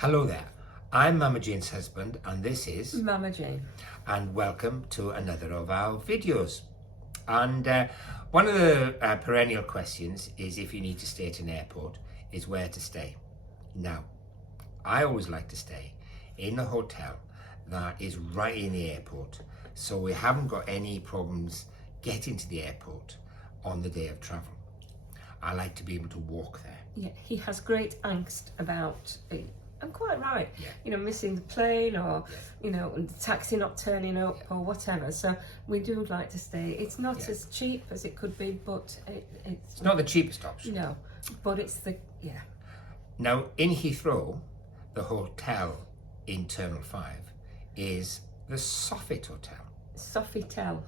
Hello there, I'm Mama Jane's husband and this is Mama Jane. And welcome to another of our videos. And one of the perennial questions is, if you need to stay at an airport, is where to stay. Now, I always like to stay in a hotel that is right in the airport, so we haven't got any problems getting to the airport on the day of travel. I like to be able to walk there. Yeah, he has great angst about it. I'm quite right. Yeah. You know, missing the plane or, you know, the taxi not turning up or whatever. So we do like to stay. It's not as cheap as it could be, but It's not the cheapest option. No, but it's the, Now, in Heathrow, the hotel in Terminal 5 is the Sofitel Hotel. Sofitel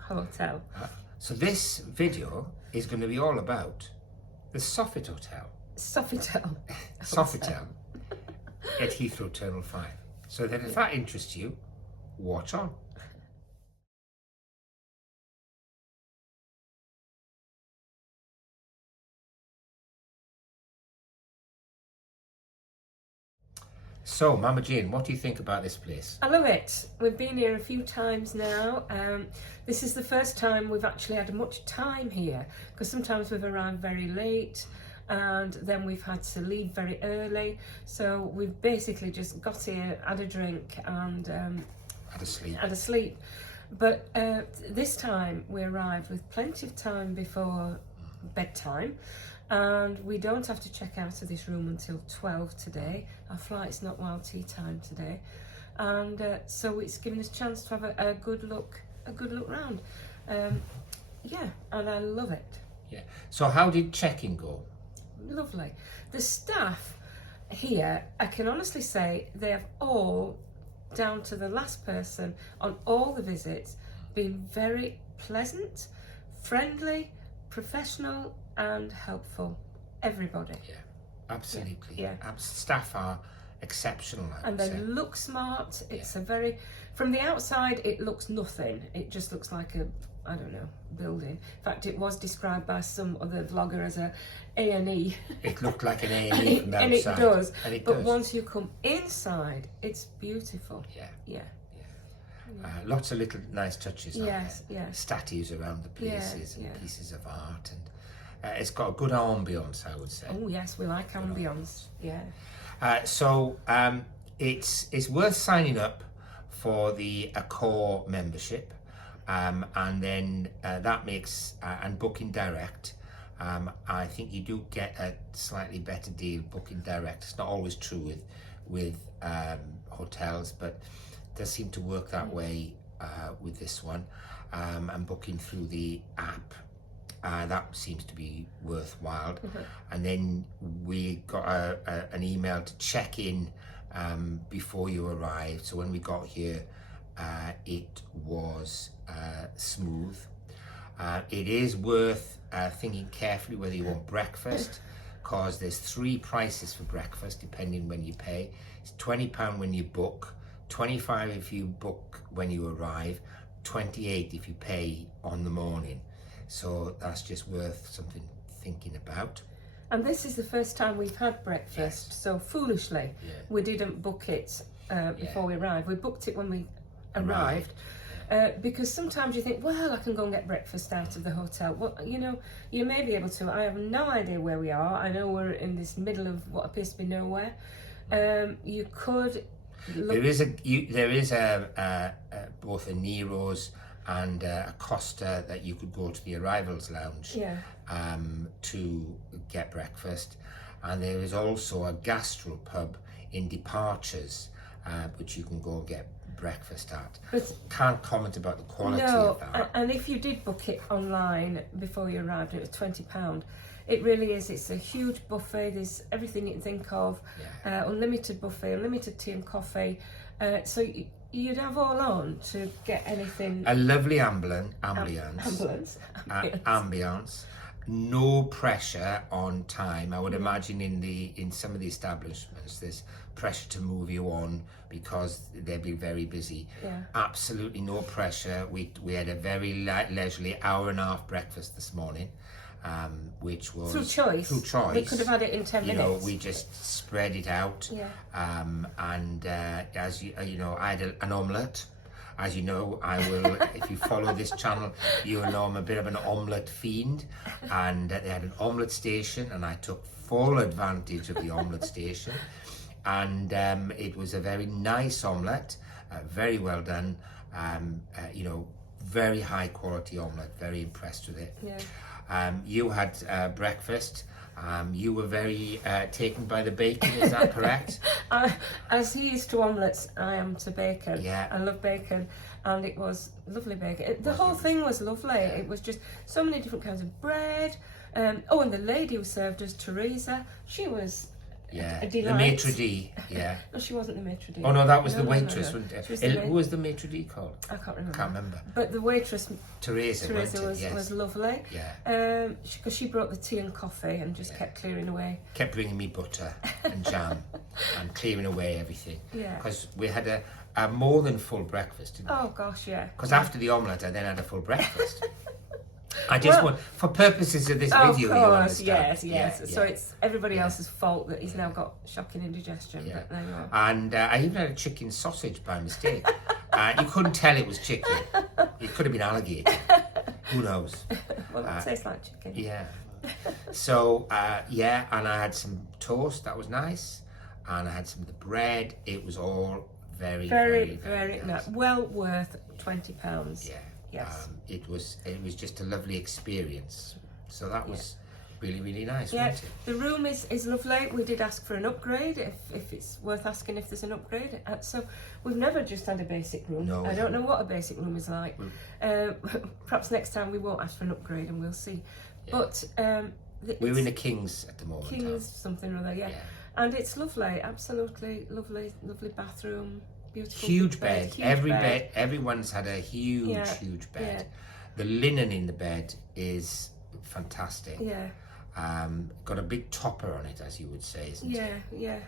Hotel. So this video is going to be all about the Sofitel Hotel. Sofitel at Heathrow Terminal 5. So that if that interests you, watch on. So, Mama Jane, what do you think about this place? I love it. We've been here a few times now. This is the first time we've actually had much time here, because sometimes we've arrived very late and then we've had to leave very early. So we've basically just got here, had a drink and had a sleep. But this time we arrived with plenty of time before bedtime, and we don't have to check out of this room until 12 today. Our flight's not while tea time today, and so it's given us a chance to have a good look round. Yeah, and I love it. Yeah. So how did check-in go? Lovely. The staff here, I can honestly say, they have all, down to the last person on all the visits, been very pleasant, friendly, professional and helpful. Everybody. Yeah, absolutely. Yeah. Staff are exceptional, and they look smart. It's a very, from the outside it looks nothing. It just looks like a, I don't know, building. In fact, it was described by some other vlogger as a A&E. It looked like an A&E from the outside. And it does. And it but does. Once you come inside, it's beautiful. Yeah. Lots of little nice touches. Yes. Statues around the places and Yeah. pieces of art, and it's got a good ambience, I would say. Oh yes, we like ambience. Yeah. So it's worth signing up for the Accor membership, and then that makes and booking direct. I think you do get a slightly better deal booking direct. It's not always true with hotels, but it does seem to work that way with this one. And booking through the app, that seems to be worthwhile. And then we got an email to check in before you arrived. So when we got here, it was smooth. It is worth thinking carefully whether you want breakfast, because there's 3 prices for breakfast depending when you pay. It's £20 when you book, £25 if you book when you arrive, £28 if you pay on the morning. So that's just worth something thinking about. And this is the first time we've had breakfast, so foolishly we didn't book it before we arrived. We booked it when we arrived. Because sometimes you think, well, I can go and get breakfast out of the hotel. Well, you know, you may be able to. I have no idea where we are. I know we're in this middle of what appears to be nowhere. You could look. There is both a Nero's and a Costa that you could go to the arrivals lounge to get breakfast, and there is also a gastropub in departures which you can go and get breakfast at. But can't comment about the quality of that. And if you did book it online before you arrived, it was £20. It really is. It's a huge buffet. There's everything you can think of. Unlimited buffet, unlimited tea and coffee. So you'd have all on to get anything. A lovely ambience. No pressure on time. I would imagine in some of the establishments there's pressure to move you on because they'll be very busy. Absolutely no pressure. We had a very leisurely hour and a half breakfast this morning. which was through choice. Through choice, We could have had it in 10 you minutes. know, we just spread it out. Yeah. And as you know, I had an omelette. As you know, I will. If you follow this channel, you'll know I'm a bit of an omelette fiend. And they had an omelette station, and I took full advantage of the omelette station. And it was a very nice omelette, very well done. You know, very high quality omelette. Very impressed with it. Yeah. You had breakfast. You were very taken by the bacon, is that correct? As he is to omelettes, I am to bacon. Yeah. I love bacon, and it was lovely bacon. The whole thing was lovely. Yeah. It was just so many different kinds of bread. And the lady who served us, Teresa, she was a the delight. maitre d', yeah. No, she wasn't the maitre d'. Oh no, that was the No, waitress, no. wasn't it? Who was the maitre d' called? I can't remember. Can't remember. But the waitress, Teresa was lovely. Yeah. Because she brought the tea and coffee and just kept clearing away. Kept bringing me butter and jam and clearing away everything. Yeah. Because we had a more than full breakfast, didn't we? Oh gosh, yeah. Because after the omelette, I then had a full breakfast. I just want, for purposes of this video, of you course, understand. yes. So it's everybody Yeah. else's fault that he's now got shocking indigestion. Yeah. But there you are. And I even had a chicken sausage by mistake. You couldn't tell it was chicken. It could have been alligator. Who knows? Well, it tastes like chicken. Yeah. So, and I had some toast. That was nice. And I had some of the bread. It was all very Very nice. well worth £20. Yeah. Yes. It was just a lovely experience. So that was really nice, Yeah, wasn't it? the room is lovely. We did ask for an upgrade, if it's worth asking if there's an upgrade. So we've never just had a basic room. No, I don't know what a basic room is like. Perhaps next time we won't ask for an upgrade and we'll see. Yeah. But We're in the King's at the moment. King's something or other, yeah. And it's lovely, absolutely lovely bathroom. Beautiful Huge bed. huge Everyone's had a huge bed. The linen in the bed is fantastic. Yeah. Got a big topper on it, as you would say, isn't it? Yeah.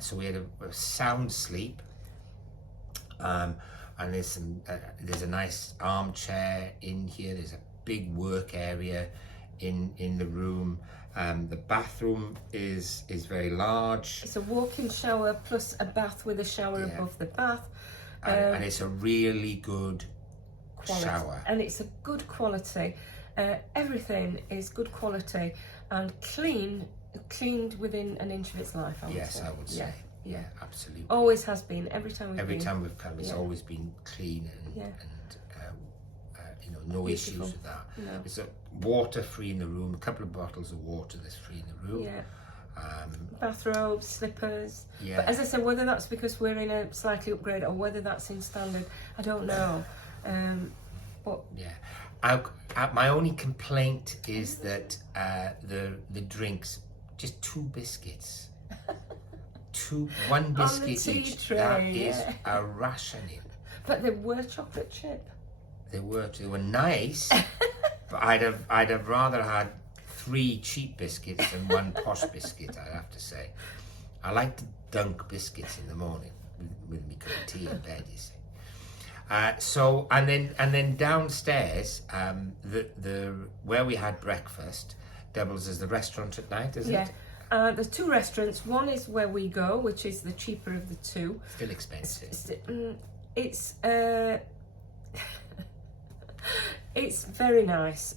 So we had a sound sleep. And there's a nice armchair in here. There's a big work area in the room. The bathroom is very large. It's a walk-in shower plus a bath with a shower above the bath. And it's a really good Quality. shower. And it's a good quality. Everything is good quality and cleaned within an inch of its life, I would say. I would say. Yeah, absolutely. Always has been. Every time we've come, it's always been clean and no Beautiful. issues with that. No. It's water free in the room. A couple of bottles of water that's free in the room. Yeah. Bathrobes, slippers. But as I said, whether that's because we're in a slightly upgrade or whether that's in standard, I don't know. But my only complaint is that the drinks, just 2 biscuits. One biscuit tea each. tray, That is a rationing. But they were chocolate chip. They were nice, but I'd have rather had 3 cheap biscuits than 1 posh biscuit. I have to say, I like to dunk biscuits in the morning with me cup of tea in bed. You see. So and then downstairs, the where we had breakfast doubles as the restaurant at night, is it? There's 2 restaurants. One is where we go, which is the cheaper of the 2. Still expensive. It's very nice.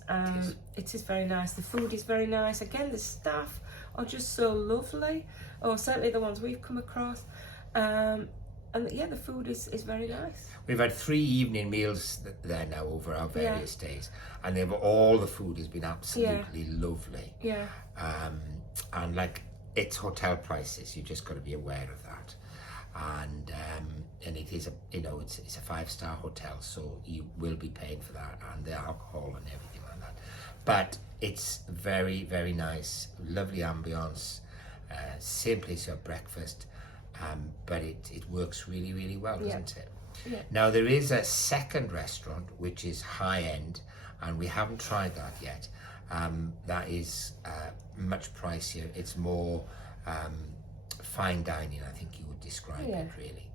It is very nice. The food is very nice. Again, the staff are just so lovely. Or certainly the ones we've come across. And the food is very nice. We've had 3 evening meals there now over our various days, and all the food has been absolutely lovely. Yeah. And like, it's hotel prices. You just got to be aware of that. And it is it's a 5-star hotel, so you will be paying for that and the alcohol and everything like that. But it's very nice, lovely ambience, same place for breakfast, but it works really well, doesn't it? Yeah. Now there is a second restaurant which is high end, and we haven't tried that yet. That is much pricier. It's more fine dining, I think you would describe it really.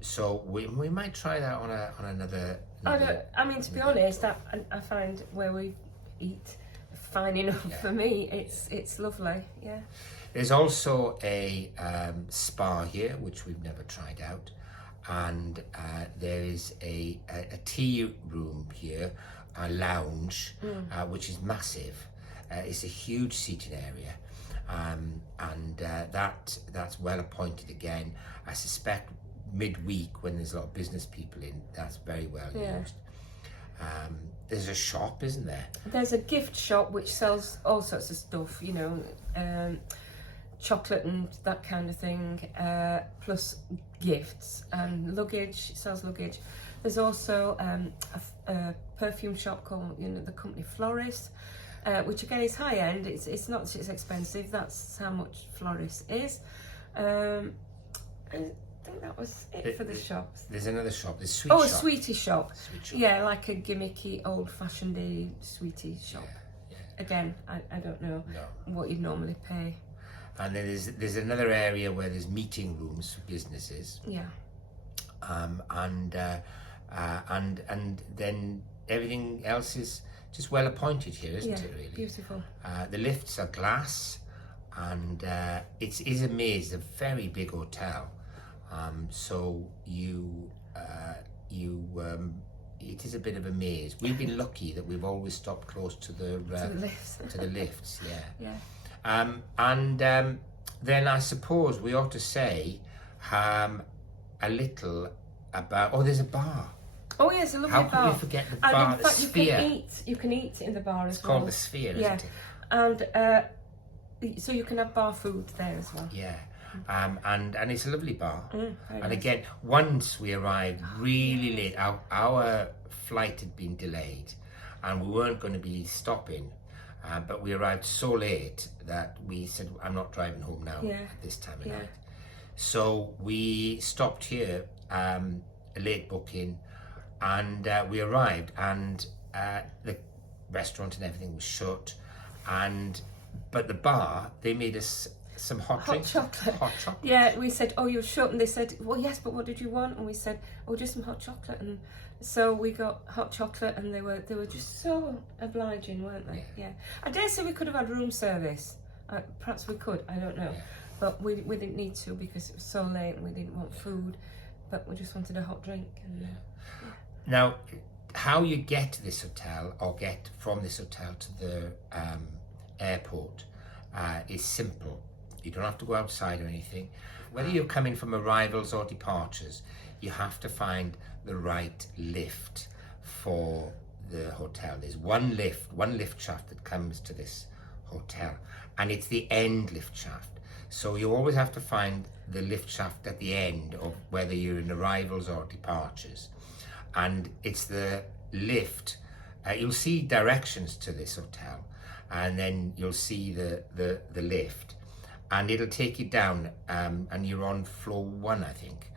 So we might try that on another. I mean, to be honest, I find where we eat fine enough for me. It's lovely. Yeah. There's also a spa here, which we've never tried out, and there is a tea room here, a lounge, which is massive. It's a huge seating area, and that's well appointed again. I suspect midweek when there's a lot of business people in, that's very well used. There's a shop, isn't there? There's a gift shop which sells all sorts of stuff, you know, chocolate and that kind of thing, plus gifts and luggage. It sells luggage. There's also a perfume shop called, you know, the company Florist, which again is high end. It's not as expensive. That's how much Florist is. I think that was it for the shops. There's another shop. There's a sweetie shop. Yeah, like a gimmicky, old-fashioned sweetie shop. Yeah. Again, I don't know what you'd normally pay. And then there's another area where there's meeting rooms for businesses. Yeah. And then everything else is just well appointed here, isn't it? Really Beautiful. The lifts are glass, and it is a maze. A very big hotel. So it is a bit of a maze. We've been lucky that we've always stopped close to the lifts. to the lifts. Yeah. Yeah. Then I suppose we ought to say a little about. Oh, there's a bar. Oh yes, a lovely bar. How can we forget the bar? And in the fact, Sphere. you can eat in the bar as well. It's called the Sphere, isn't it? And so you can have bar food there as well. Yeah. And it's a lovely bar. Very and nice. again, once we arrived really late, our flight had been delayed, and we weren't going to be stopping. But we arrived so late that we said, I'm not driving home now at this time of night. So we stopped here, a late booking, and we arrived, and the restaurant and everything was shut. But the bar, they made us some hot drinks. Chocolate. Hot chocolate. Yeah, we said, oh, you're shut. And they said, well, yes, but what did you want? And we said, oh, just some hot chocolate. And so we got hot chocolate, and they were just so obliging, weren't they? Yeah. I dare say we could have had room service. Perhaps we could, I don't know. Yeah. But we didn't need to because it was so late and we didn't want food. But we just wanted a hot drink. And, Now, how you get to this hotel or get from this hotel to the airport is simple. You don't have to go outside or anything. Whether you're coming from arrivals or departures, you have to find the right lift for the hotel. There's one lift shaft that comes to this hotel, and it's the end lift shaft. So you always have to find the lift shaft at the end of whether you're in arrivals or departures. And it's the lift. You'll see directions to this hotel, and then you'll see the lift, and it'll take you down, and you're on floor 1, I think.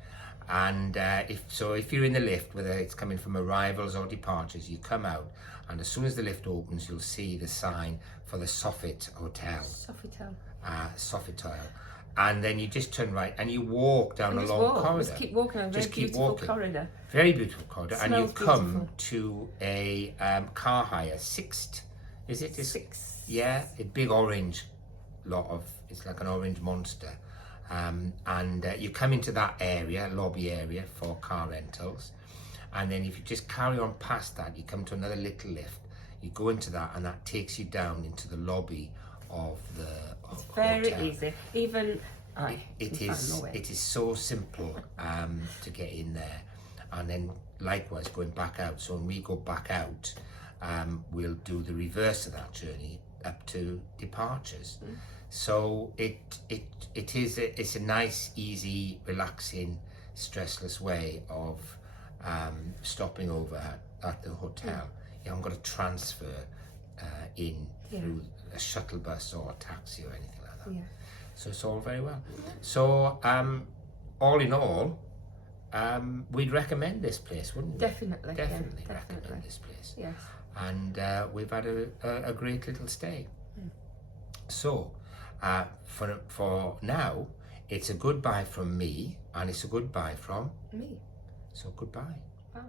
And if you're in the lift, whether it's coming from arrivals or departures, you come out, and as soon as the lift opens, you'll see the sign for the Sofitel Hotel. Sofitel. And then you just turn right and you walk down a long corridor. Just keep walking, a very beautiful corridor. Very beautiful corridor. And you come beautiful. to a car hire, Sixt. Is it? Six. Yeah, a big orange it's like an orange monster. And you come into that area, lobby area for car rentals. And then if you just carry on past that, you come to another little lift. You go into that, and that takes you down into the lobby of the hotel. Very easy. Even it is so simple to get in there, and then likewise going back out. So when we go back out, we'll do the reverse of that journey up to departures. So it's a nice, easy, relaxing, stressless way of stopping over at the hotel. You haven't got to transfer in through a shuttle bus or a taxi or anything like that. So it's all very well. So all in all, we'd recommend this place, wouldn't we? Definitely recommend this place. Yes. And we've had a great little stay. So for now, it's a goodbye from me, and it's a goodbye from me. So goodbye. Bye.